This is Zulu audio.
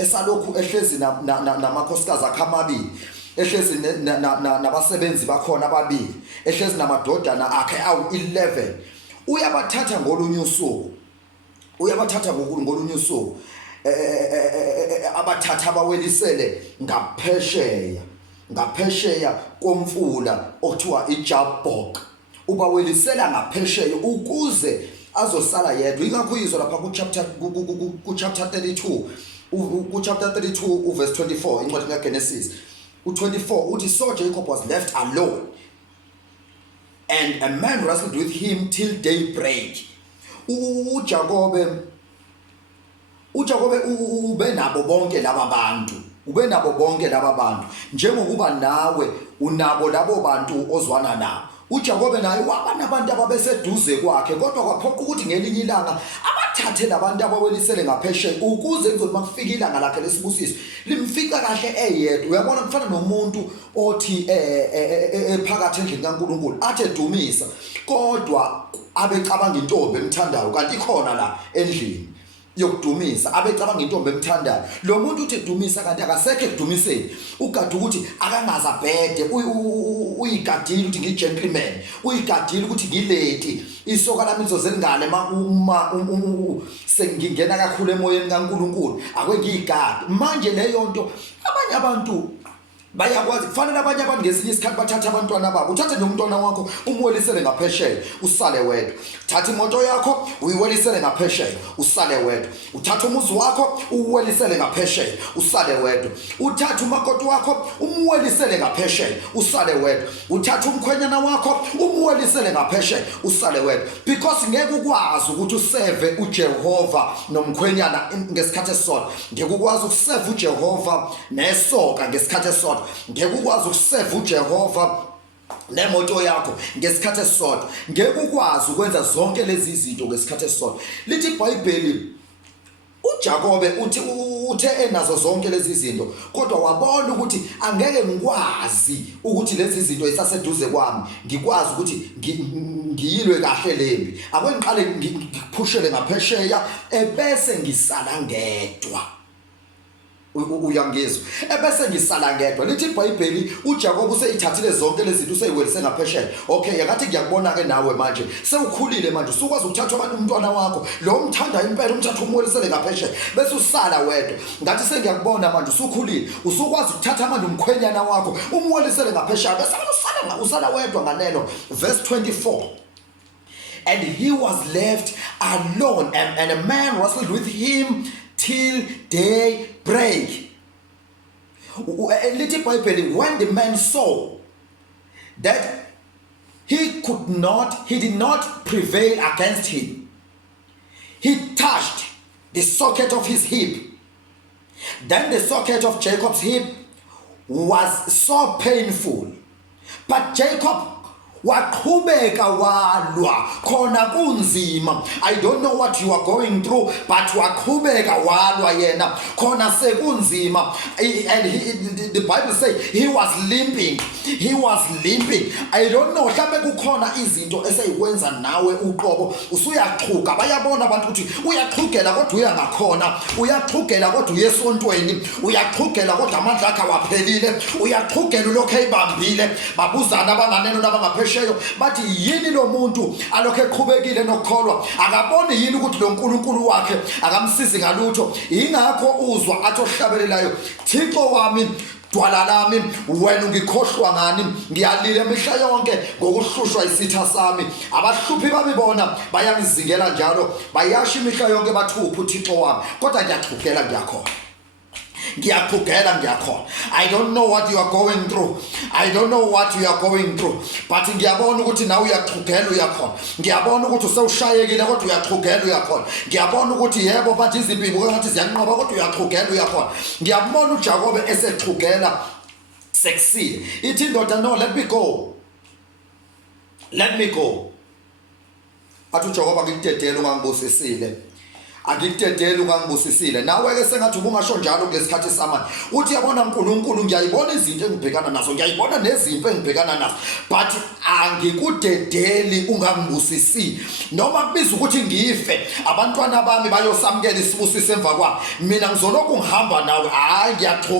esalokhu ehlezi namakhosikazi akhe amabili, ehlezi nabasebenzi bakhona ababili, ehlezi namadodana akhe awu-11, uyabathatha ngolunye usuku, abathatha abawelisele ngaphesheya komfula okuthiwa iJabok, ubawelisela ngaphesheya ukuze azosala yedwa. Ingakho izwe lapha ku-chapter 32, ku-chapter 32 verse 24 incwadi kaGenesis, u-24 uthi, so Jacob was left alone and a man wrestled with him till daybreak. uJakobe ube nabo bonke laba bantu njengokuba nawe unabo labo bantu ozwana nabo. uJakobe naye waba nabantu ababeseduze kwakhe, kodwa kwaphoqa ukuthi ngelinye ilanga abathathe labantu abawelisele ngaphesheya ukuze kuzothi makufika ilanga lakhe lesibusiso limfika kahle eyedwa. Uyabona, kufana nomuntu othi phakathi endlini kaNkulunkulu athi edumisa kodwa abecabanga intombi emthandayo, kanti ikhona la endlini yokudumisa abecabanga intombi emthandayo. Lo muntu uthi edumisa kanti akasekho ekudumiseni, ugada ukuthi akangaze abhede, uyigadile ukuthi ngi-gentleman, uyigadile ukuthi ngilady, isoka lami lizozelingane uma sengingena kakhulu emoyeni kaNkulunkulu, akwe ngiyigadi. Manje leyo nto abanye abantu bayakwazi, kufanele abanye abantu ngesinye isikhathi bathathe abantwana babo. Uthathe nomntwana wakho umwelisele ngaphesheya usale wedwa, thatha imoto yakho uyiwelisele ngaphesheya usale wedwa, uthatha umuzi wakho uwelisele ngaphesheya usale wedwa, uthatha umakoti wakho umwelisele ngaphesheya usale wedwa, uthatha umkhwenyana wakho umwelisele ngaphesheya usale wedwa. Because ngeke ukwazi ukuthi useve uJehova nomkhwenyana ngesikhathi esisodwa, ngeke ukwazi ukuseve uJehova nesoka ngesikhathi esisodwa, ngeke ukwazi ukuseva uJehova nemoto yakho ngesikhathi esisodwa, ngeke ukwazi ukwenza zonke lezi zinto ngesikhathi esisodwa. Lithi iBhayibheli uJakobe uthe enazo zonke lezi zinto kodwa wabona ukuthi angeke ngikwazi ukuthi lezi zinto isaseduze kwami ngikwazi ukuthi ngiyilwe kahle lempi, ake ngiqale ngiphushele ngaphesheya ebese ngisala ngedwa. Uyangizwa? Ebese ngisala ngedwa. Lithi iBhayibheli uJakobe useyithathile zonke lezi zinto useyiwelise ngaphesheya. Okay, ngathi ngiyakubona ke nawe manje sewukhulile manje usukwazi ukuthatha umntwana wakho lo umthanda impela umthatha umwelisele ngaphesheya bese usala wedwa. Ngathi sengiyakubona manje usukhulile usukwazi ukuthatha manje umkhwenyana wakho umwelisele ngaphesheya bese usala wedwa nganeno. Verse 24, and he was left alone and a man wrestled with him till daybreak. Lithi iBhayibheli, when the man saw that he did not prevail against him, he touched the socket of his hip. Then the socket of Jacob's hip was so painful, but Jacob waqhubeka walwa khona kunzima. I don't know what you are going through, but waqhubeka walwa yena khona sekunzima. And the Bible says he was limping. I don't know, mhlambe kukhona izinto eseyikwenza nawe uqobo usuyaqhuga. Bayabona abantu ukuthi uyaqhugela kodwa uyangakhona, uyaqhugela kodwa uyesontweni, uyaqhugela kodwa amandla akhe awaphelile, uyaqhugela ulokhu eyibambile. Babuzana abanganeno nabangaphesheya bathi yini lo muntu alokho eqhubekile nokukholwa, akaboni yini ukuthi lo nkulunkulu wakhe akamsizi ngalutho. Ingakho uzwa athi ohlabelelayo, Thixo wami, dwala lami, wena ungikhohlwa ngani? Ngiyalila imihla yonke ngokuhlushwa isitha sami. Abahluphi bami bona bayangizingela njalo, bayasha imihla yonke bathupha uThixo wami, kodwa ngiyaqhugela ngiyakhona. I don't know what you are going through. But ngiyabona ukuthi nawe uyaqhugela uyakhona. Ngiyabona ukuthi usewushayekile kodwa uyaqhugela uyakhona. Ngiyabona ukuthi yebo bathi izimpilo ngathi ziyanqoba kodwa uyaqhugela uyakhona. Ngiyabona uJakobe esexhugela sexile. Ithi indoda, no, let me go. Athi uJakobe ngikudedela ungangibusisile. Angikudedeli ungangibusisile nawe ke sengathi ubungasho njalo kulesikhathi samanje uthi yabona uNkulunkulu ngiyayibona izinto engibhekana nazo ngiyayibona nezimpi engibhekana nazo but angikudedeli ungangibusisile noma kubiza ukuthi ngife abantwana bami bayosamukela isibusiso emva kwami mina ngizolokhu ngihamba nawe hayi ngiyathokoza